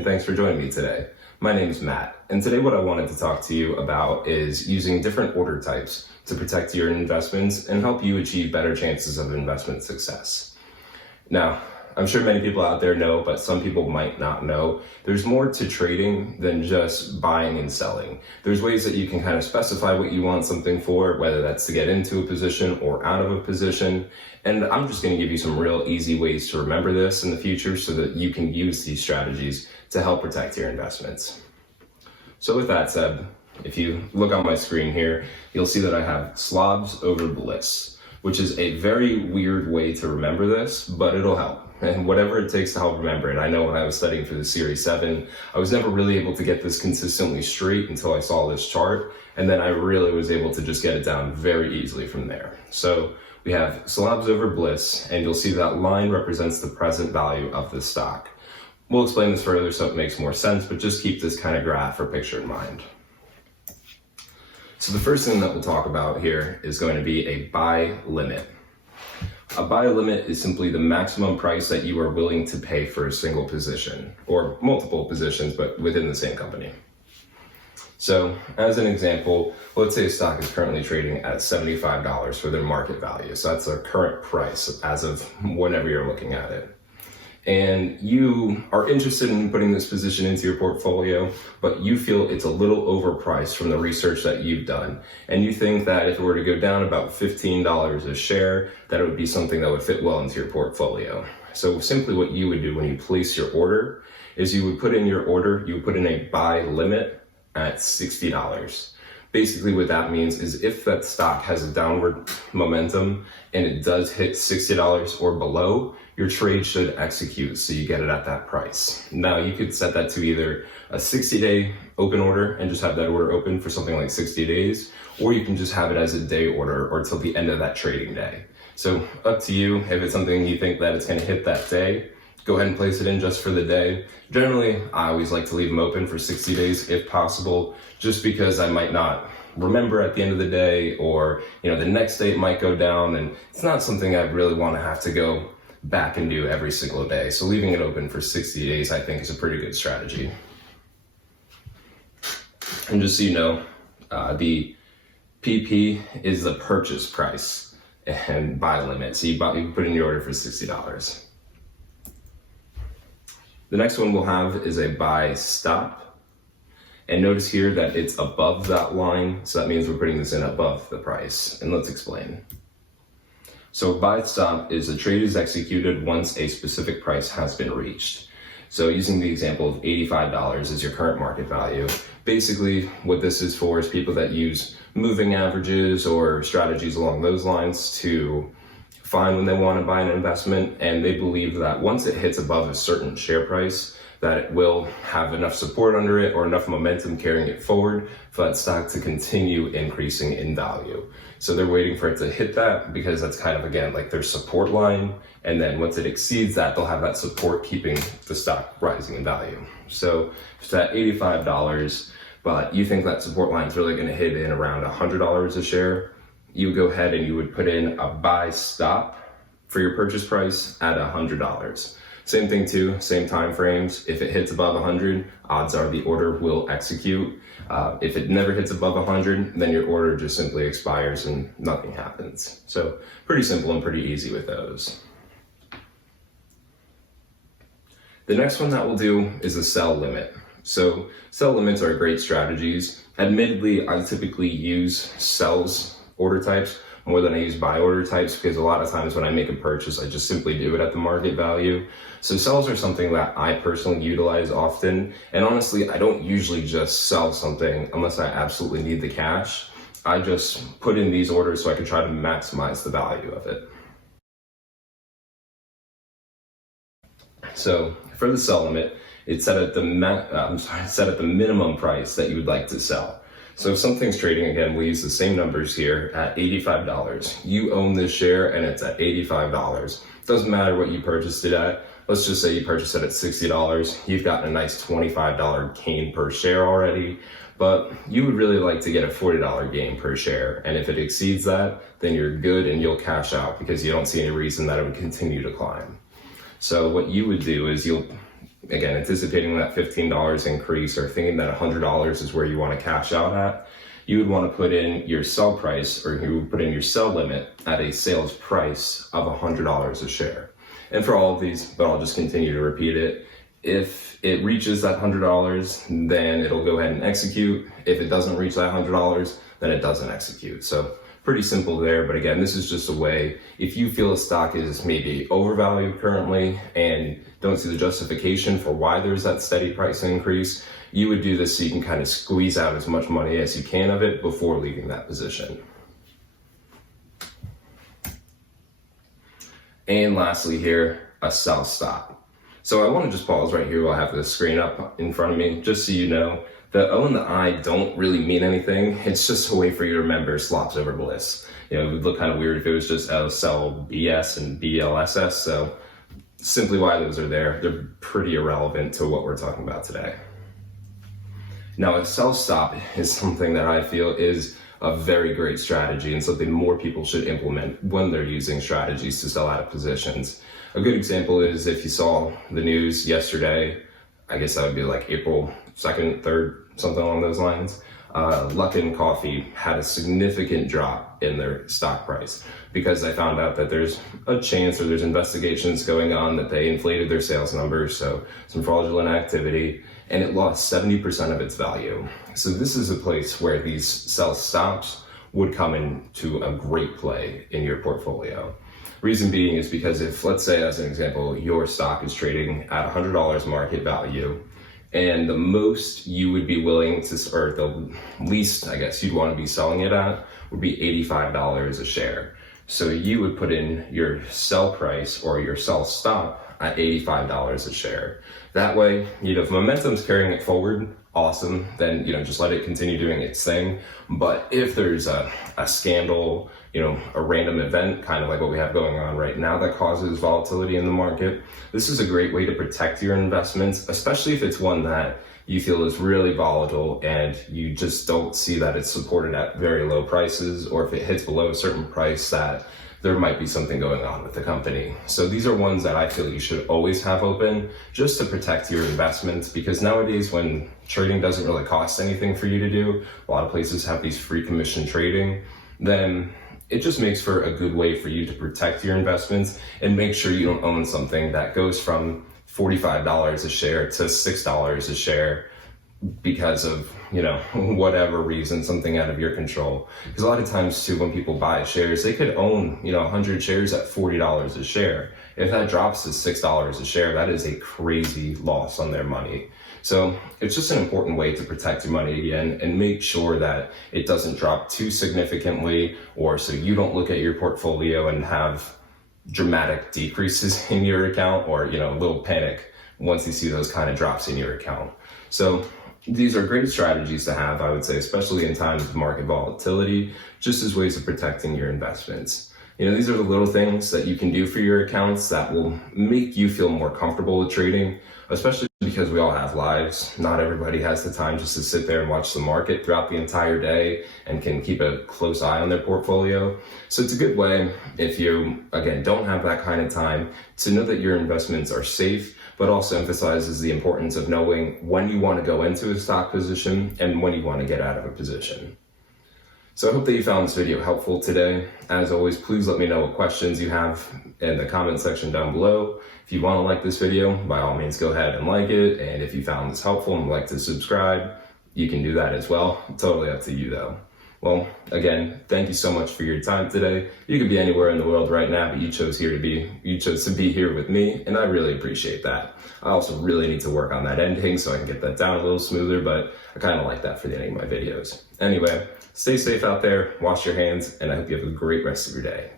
and thanks for joining me today. My name is Matt, and today what I wanted to talk to you about is using different order types to protect your investments and help you achieve better chances of investment success. Now, I'm sure many people out there know, but some people might not know, there's more to trading than just buying and selling. There's ways that you can kind of specify what you want something for, whether that's to get into a position or out of a position. And I'm just going to give you some real easy ways to remember this in the future so that you can use these strategies to help protect your investments. So with that said, if you look on my screen here, you'll see that I have slobs over bliss, which is a very weird way to remember this, but it'll help. And whatever it takes to help remember it. I know when I was studying for the Series 7, I was never really able to get this consistently straight until I saw this chart. And then I really was able to just get it down very easily from there. So we have slobs over bliss, and you'll see that line represents the present value of the stock. We'll explain this further so it makes more sense, but just keep this kind of graph or picture in mind. So the first thing that we'll talk about here is going to be a buy limit. A buy limit is simply the maximum price that you are willing to pay for a single position, or multiple positions, but within the same company. So as an example, let's say a stock is currently trading at $75 for their market value. So that's their current price as of whenever you're looking at it. And you are interested in putting this position into your portfolio, but you feel it's a little overpriced from the research that you've done. And you think that if it were to go down about $15 a share, that it would be something that would fit well into your portfolio. So simply what you would do when you place your order is you would put in your order, you would put in a buy limit at $60. Basically what that means is if that stock has a downward momentum and it does hit $60 or below, your trade should execute so you get it at that price. Now you could set that to either a 60-day open order and just have that order open for something like 60 days, or you can just have it as a day order or till the end of that trading day. So up to you. If it's something you think that it's going to hit that day, go ahead and place it in just for the day. Generally, I always like to leave them open for 60 days if possible, just because I might not remember at the end of the day, or the next day it might go down, and it's not something I really want to have to go back and do every single day. So leaving it open for 60 days, I think, is a pretty good strategy. And just so you know, the PP is the purchase price and buy limit. So you put in your order for $60. The next one we'll have is a buy stop. And notice here that it's above that line. So that means we're putting this in above the price. And let's explain. So buy stop is a trade is executed once a specific price has been reached. So using the example of $85 as your current market value, basically what this is for is people that use moving averages or strategies along those lines to find when they want to buy an investment, and they believe that once it hits above a certain share price, that it will have enough support under it or enough momentum carrying it forward for that stock to continue increasing in value. So they're waiting for it to hit that because that's kind of, again, like their support line. And then once it exceeds that, they'll have that support keeping the stock rising in value. So if it's at $85, but you think that support line is really going to hit in around $100 a share, you would go ahead and you would put in a buy stop for your purchase price at $100. Same thing too, same time frames. If it hits above 100, odds are the order will execute. If it never hits above 100, then your order just simply expires and nothing happens. So pretty simple and pretty easy with those. The next one that we'll do is a sell limit. So sell limits are great strategies. Admittedly, I typically use sells order types more than I use buy order types, because a lot of times when I make a purchase, I just simply do it at the market value. So sells are something that I personally utilize often. And honestly, I don't usually just sell something unless I absolutely need the cash. I just put in these orders so I can try to maximize the value of it. So for the sell limit, it's set at the minimum price that you would like to sell. So if something's trading, again, we use the same numbers here at $85. You own this share and it's at $85. Doesn't matter what you purchased it at. Let's just say you purchased it at $60. You've gotten a nice $25 gain per share already, but you would really like to get a $40 gain per share. And if it exceeds that, then you're good and you'll cash out because you don't see any reason that it would continue to climb. So what you would do is you'll again, anticipating that $15 increase or thinking that $100 is where you want to cash out at, you would want to put in your sell price, or you would put in your sell limit at a sales price of $100 a share. And for all of these, but I'll just continue to repeat it, if it reaches that $100, then it'll go ahead and execute. If it doesn't reach that $100, then it doesn't execute. So pretty simple there. But again, this is just a way, if you feel a stock is maybe overvalued currently and don't see the justification for why there's that steady price increase, you would do this so you can kind of squeeze out as much money as you can of it before leaving that position. And lastly here, a sell stop. So I want to just pause right here while I have the screen up in front of me, just so you know, the O and the I don't really mean anything. It's just a way for you to remember slops over bliss. You know, it would look kind of weird if it was just sell BS and BLSS. So simply why those are there, they're pretty irrelevant to what we're talking about today. Now, a sell stop is something that I feel is a very great strategy and something more people should implement when they're using strategies to sell out of positions. A good example is if you saw the news yesterday, I guess that would be like April 2nd, 3rd, something along those lines. Luckin Coffee had a significant drop in their stock price because they found out that there's a chance, or there's investigations going on, that they inflated their sales numbers, so some fraudulent activity, and it lost 70% of its value. So this is a place where these sell stops would come into a great play in your portfolio. Reason being is because if, let's say as an example, your stock is trading at $100 market value, and the most you would be willing to, or the least I guess you'd want to be selling it at, would be $85 a share. So you would put in your sell price or your sell stop at $85 a share. That way, you know, if momentum's carrying it forward, awesome, then, you know, just let it continue doing its thing. But if there's a scandal, you know, a random event, kind of like what we have going on right now that causes volatility in the market, this is a great way to protect your investments, especially if it's one that you feel is really volatile and you just don't see that it's supported at very low prices, or if it hits below a certain price that there might be something going on with the company. So these are ones that I feel you should always have open just to protect your investments, because nowadays when trading doesn't really cost anything for you to do, a lot of places have these free commission trading, then it just makes for a good way for you to protect your investments and make sure you don't own something that goes from $45 a share to $6 a share because of, you know, whatever reason, something out of your control. Because a lot of times too, when people buy shares, they could own, you know, 100 shares at $40 a share. If that drops to $6 a share, that is a crazy loss on their money. So it's just an important way to protect your money again and make sure that it doesn't drop too significantly, or so you don't look at your portfolio and have dramatic decreases in your account, or, you know, a little panic once you see those kind of drops in your account. So these are great strategies to have, I would say, especially in times of market volatility, just as ways of protecting your investments. You know, these are the little things that you can do for your accounts that will make you feel more comfortable with trading, especially because we all have lives. Not everybody has the time just to sit there and watch the market throughout the entire day and can keep a close eye on their portfolio. So it's a good way, if you, again, don't have that kind of time, to know that your investments are safe, but also emphasizes the importance of knowing when you want to go into a stock position and when you want to get out of a position. So I hope that you found this video helpful today. As always, please let me know what questions you have in the comment section down below. If you want to like this video, by all means go ahead and like it. And if you found this helpful and would like to subscribe, you can do that as well. Totally up to you though. Well, again, thank you so much for your time today. You could be anywhere in the world right now, but you chose to be here with me, and I really appreciate that. I also really need to work on that ending so I can get that down a little smoother, but I kind of like that for the ending of my videos. Anyway, stay safe out there, wash your hands, and I hope you have a great rest of your day.